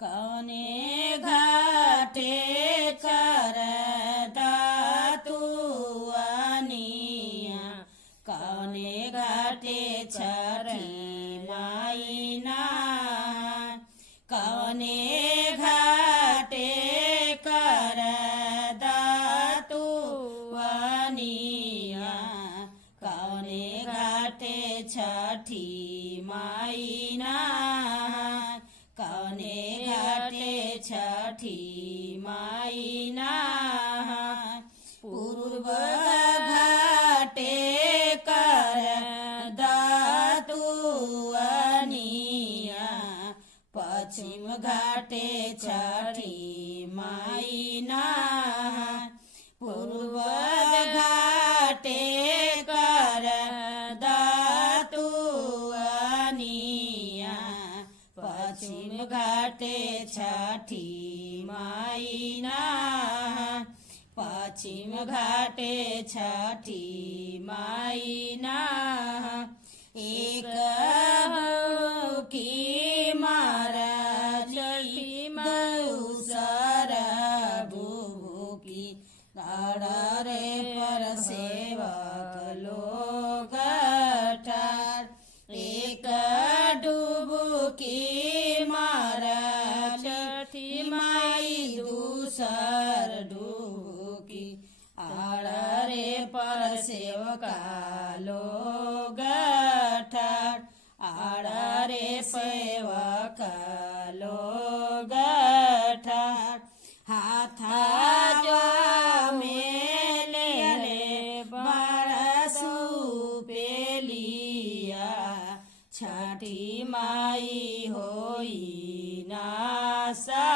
कौने घाटे कर दातुआनिया कौने घाटे छठी माईना कौने घाटे कर दातुआनिया कौने घाटे छठी माईना कौने घाटे छठी माईना पूर्व घाटे कर दातुआनिया पश्चिम घाटे छठी माईना पूर्व घाटे कर दातुआनिया पश्चिम घाटे छठी माईना पश्चिम घाटे छठी माईना एक की मारा जई दूसर बुबुकी रे पर सेवक लोग ठार एक डुबुकी मारा छठी माई दूसर डुबुकी रे पर सेवका लोग ठार रे सेवका लोग ठार हाथा जो मेले बरसु पेलिया छठी माई होई ना सा